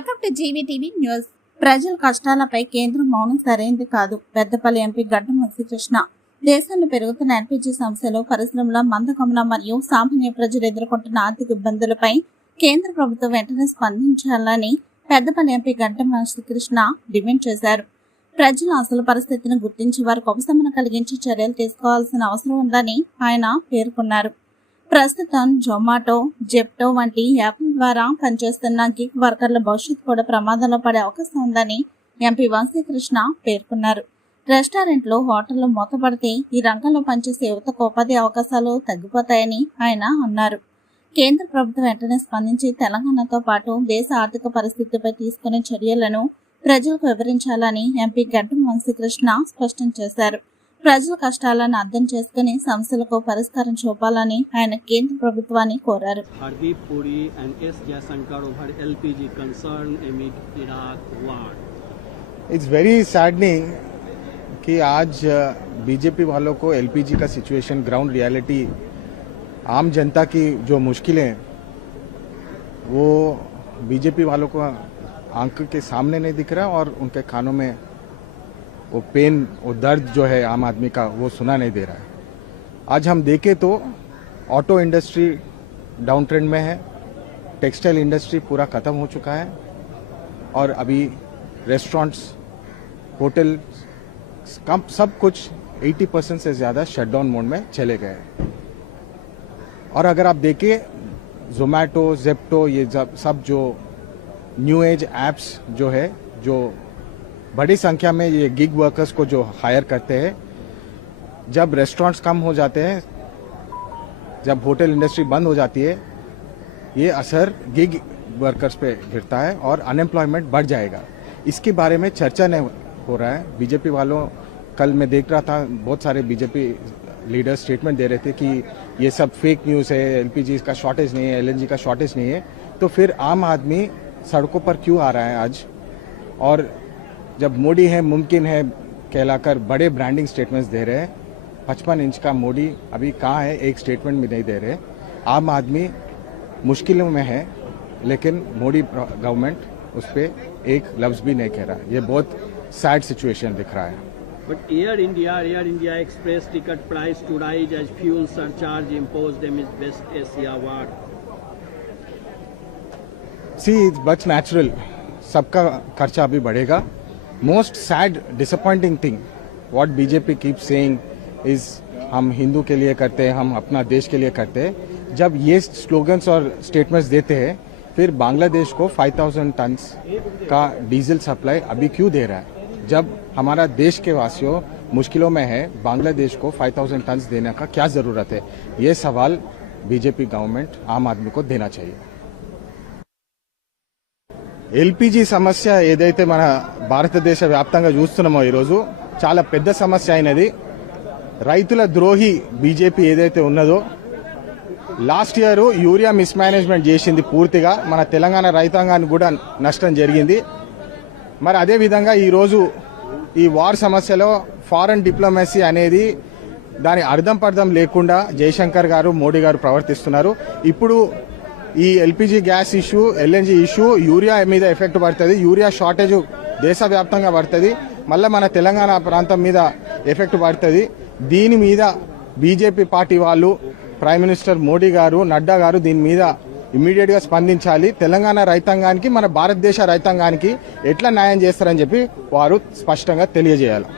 Welcome to జీవీటీవీ న్యూస్. ప్రజల కష్టాలపై కేంద్రం మౌనం సరైంది కాదు. పెద్దపల్లి ఎంపీ గడ్డం వంశీకృష్ణ దేశంలో పెరుగుతున్న ఎల్పీజీ సమస్యలు, పరిశ్రమల మందగమనం మరియు సామాన్య ప్రజలు ఎదుర్కొంటున్న ఆర్థిక ఇబ్బందులపై కేంద్ర ప్రభుత్వం వెంటనే స్పందించాలని పెద్దపల్లి ఎంపీ గడ్డం వంశీకృష్ణ డిమాండ్ చేశారు. ప్రజల అసలు పరిస్థితిని గుర్తించి వారికి ఉపశమనం కలిగించే చర్యలు తీసుకోవాల్సిన అవసరం ఉందని ఆయన పేర్కొన్నారు. ప్రస్తుతం జొమాటో, జెప్టో వంటి యాప్ల ద్వారా పనిచేస్తున్న గిగ్ వర్కర్ల భవిష్యత్తు కూడా ప్రమాదంలో పడే అవకాశం ఉందని ఎంపీ వంశీకృష్ణ పేర్కొన్నారు. రెస్టారెంట్లు, హోటళ్లు మూతపడితే ఈ రంగంలో పనిచేసే యువతకు ఉపాధి అవకాశాలు తగ్గిపోతాయని ఆయన అన్నారు. కేంద్ర ప్రభుత్వం వెంటనే స్పందించి తెలంగాణతో పాటు దేశ ఆర్థిక పరిస్థితిపై తీసుకునే చర్యలను ప్రజలకు వివరించాలని ఎంపీ గడ్డం వంశీకృష్ణ స్పష్టం చేశారు. ప్రజల కష్టాలను అర్థం చేసుకుని సమస్యలకు పరిష్కారం చూపాలని ఆయన కేంద్ర ప్రభుత్వాన్ని కోరారు. హర్దీప్ పురి and S. Jaishankar over LPG concern amid Iraq war. It's very saddening कि आज बीजेपी वालों को एलपीजी का सिचुएशन, ग्राउंड रियलिटी, आम जनता की जो मुश्किलें वो बीजेपी वालों को आंख के सामने नहीं दिख रहा और उनके कानों में वो पेन, वो दर्द जो है आम आदमी का वो सुना नहीं दे रहा है. आज हम देखें तो ऑटो इंडस्ट्री डाउन ट्रेंड में है, टेक्सटाइल इंडस्ट्री पूरा ख़त्म हो चुका है और अभी रेस्टोरेंट्स, होटल सब कुछ 80% से ज़्यादा शटडाउन मोड में चले गए. और अगर आप देखें जोमेटो, जेप्टो, ये सब जो न्यू एज एप्स जो है, जो बड़ी संख्या में ये गिग वर्कर्स को जो हायर करते हैं, जब रेस्टोरेंट्स कम हो जाते हैं, जब होटल इंडस्ट्री बंद हो जाती है, ये असर गिग वर्कर्स पे गिरता है और अनएम्प्लॉयमेंट बढ़ जाएगा. इसके बारे में चर्चा नहीं हो रहा है. बीजेपी वालों, कल मैं देख रहा था बहुत सारे बीजेपी लीडर स्टेटमेंट दे रहे थे कि ये सब फेक न्यूज़ है, एलपीजी का शॉर्टेज नहीं है, एलएनजी का शॉर्टेज नहीं है. तो फिर आम आदमी सड़कों पर क्यों आ रहा है आज? और जब मोदी है मुमकिन है कहलाकर बड़े ब्रांडिंग स्टेटमेंट्स दे रहे हैं, 55 इंच का मोदी अभी कहाँ है, एक स्टेटमेंट भी नहीं दे रहे. आम आदमी मुश्किलों में है, लेकिन मोदी गवर्नमेंट उस पर एक लफ्ज़ भी नहीं कह रहा. ये बहुत सैड सिचुएशन दिख रहा है. But Air India Express ticket price to rise as fuel surcharge imposed amid West Asia war. See, it's much natural. सबका खर्चा अभी बढ़ेगा. Most sad, disappointing thing, what BJP keeps saying is हम हिंदू के लिए करते हैं, हम अपना देश के लिए करते हैं. जब ये स्लोगन्स और स्टेटमेंट्स देते हैं, फिर बांग्लादेश को 5000 टन का डीजल सप्लाई अभी क्यों दे रहा है? जब हमारा देश के वासियों मुश्किलों में है, बांग्लादेश को 5000 टन देने का क्या ज़रूरत है? ये सवाल बीजेपी गवर्नमेंट आम आदमी को देना चाहिए. ఎల్పీజీ సమస్య ఏదైతే మన భారతదేశ వ్యాప్తంగా చూస్తున్నామో ఈరోజు చాలా పెద్ద సమస్య అయినది. రైతుల ద్రోహి బీజేపీ ఏదైతే ఉన్నదో, లాస్ట్ ఇయర్ యూరియా మిస్మేనేజ్మెంట్ చేసింది, పూర్తిగా మన తెలంగాణ రైతాంగానికి కూడా నష్టం జరిగింది. మరి అదేవిధంగా ఈరోజు ఈ వార్ సమస్యలో ఫారెన్ డిప్లొమసీ అనేది దాని అర్థం పర్థం లేకుండా జయశంకర్ గారు, మోడీ గారు ప్రవర్తిస్తున్నారు. ఇప్పుడు ఈ LPG gas issue, LNG issue, urea మీద ఎఫెక్ట్ పడుతుంది. యూరియా షార్టేజ్ దేశవ్యాప్తంగా పడుతుంది, మళ్ళీ మన తెలంగాణ ప్రాంతం మీద ఎఫెక్ట్ పడుతుంది. దీని మీద బీజేపీ పార్టీ వాళ్ళు, ప్రైమ్ మినిస్టర్ మోడీ గారు, నడ్డా గారు దీని మీద ఇమ్మీడియట్గా స్పందించాలి. తెలంగాణ రైతాంగానికి, మన భారతదేశ రైతాంగానికి ఎట్లా న్యాయం చేస్తారని చెప్పి వారు స్పష్టంగా తెలియజేయాలి.